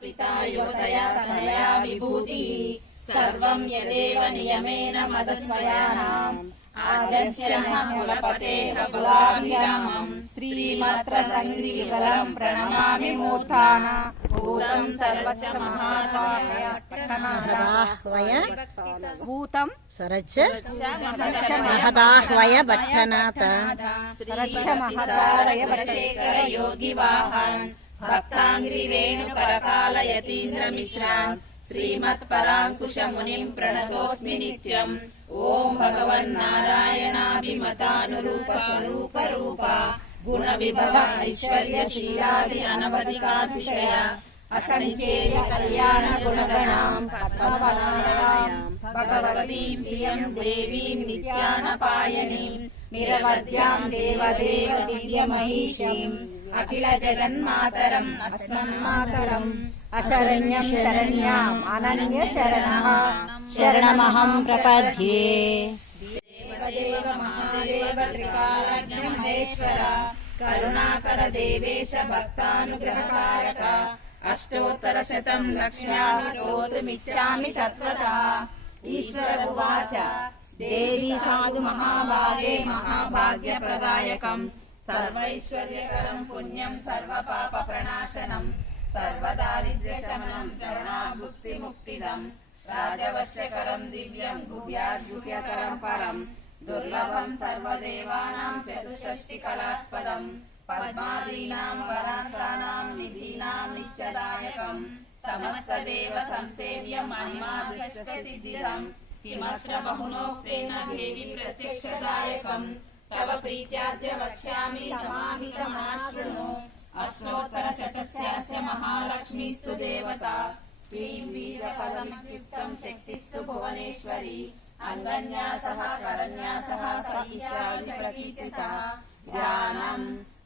पिता योतया सनया विभूतिः सर्वं यदेव नियमेन मदस्मयानाम् आजस्य कुलपतेः कुलाभिरामम् श्रीमत्तदङ्घ्रियुगलम् प्रणमामि मूर्धाना भूतं सर्वच भूतं सरच महदाह्वय भट्टनाथ शेखर योगी वाहन भक्तांग्रि रेणुपरकाल यतीन्द्र मिश्रान् श्रीमत्पराङ्कुश मुनिं प्रणतोऽस्मि नित्यम्। ओम भगवन्नारायणाभिमतानुरूप स्वरूप रूपा गुण विभव ऐश्वर्य शीलादि अनवधिकातिशय असंख्येय कल्याण गुणगणां भगवतीं श्रियं देवीं नित्यानपायनीं निरवध्यां देवदेव दिव्यमहीषीम् अखिल जगन्मातरम् अस्मन्मातरम् अशरण्यं शरण्याम् अनन्य शरणः शरणमहं प्रपद्ये। देवदेव महादेव त्रिकालज्ञ महेश्वर करुणाकर देवेश भक्तानुग्रहकारक अष्टोत्तरशतं लक्ष्म्याः स्तोतुमिच्छामि तत्त्वतः। ईश्वर उवाच देवी साधु महाभागे महाभाग्यप्रदायकम् सर्वैश्वर्यकरं पुण्यं सर्वपापप्रणाशनम् सर्वदारिद्र्यशमनं शरणाभुक्तिमुक्तिदम् राजवश्यकरं दिव्यं गुह्याद्गुह्यतरं परम् दुर्लभं सर्वदेवानां चतुष्षष्टिकलास्पदम् पद्मादीनां वरान्तानां निधीनां नित्यदायकम् समस्तदेव संसेव्यम् अनिमादृष्टसिद्धिदम् किमत्र बहुनोक्तेन देवी प्रत्यक्षदायकम् तव प्रीत्याद्य वक्ष्यामि समाहितमाशृणु। अष्टोत्तरशतस्यास्य महालक्ष्मीस्तु देवता क्लीं बीजपदयुक्तं शक्तिस्तु भुवनेश्वरी अङ्गन्यासः करन्यासः स इत्यादि प्रकीर्तिता। ध्यानं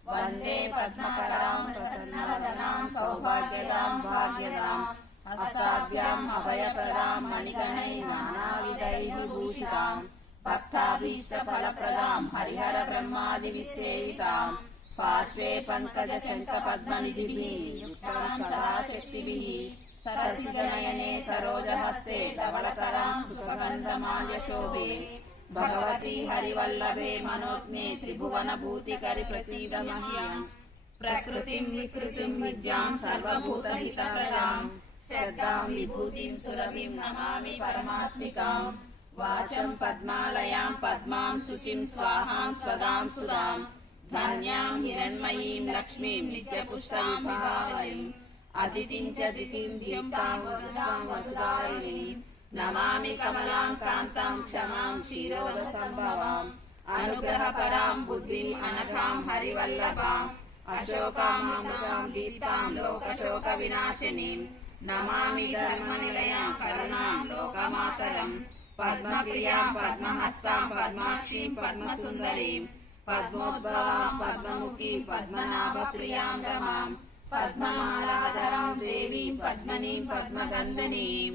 वन्दे पद्मकरां प्रसन्नवदनां सौभाग्यदां भाग्यदाम् हस्ताभ्याम् अभयप्रदां मणिगणैः नानाविधैः भूषिताम् भक्ताभीष्टफलप्रदां हरिहर ब्रह्मादिविसेविताम् पार्श्वे पङ्कजशङ्खपद्मनिधिभिः युक्तां सदा शक्तिभिः सरसिजनयने सरोजहस्ते धवलतरां सुगन्धमाल्यशोभे भगवती हरिवल्लभे मनोज्ञे त्रिभुवनभूतिकरि प्रसीद मह्यम्। प्रकृतिं विकृतिं विद्यां सर्वभूतहितप्रदां श्रद्धां विभूतिं सुरभिं नमामि परमात्मिकाम्। वाचं पद्मालयां पद्मां शुचिं स्वाहां स्वदां सुधां धन्यां हिरण्मयीं लक्ष्मीं नित्यपुष्टां भावयीम् अदितिं च दितिं दीप्तां वसुधां वसुधारिणीं नमामि कमलां कान्तां क्षमां क्षीरोदसम्भवाम् अनुग्रहपरां बुद्धिम् अनघां हरिवल्लभाम् अशोकामामृतां दीप्तां लोकशोकविनाशिनीं नमामि धर्मनिलयां करुणां लोकमातरम् पद्मप्रियां पद्महस्तां पद्माक्षीं पद्मसुन्दरीं पद्मोद्भवां पद्ममुखीं पद्मनाभप्रियां रमां पद्ममालाधरां देवीं पद्मनीं पद्मगन्धिनीं।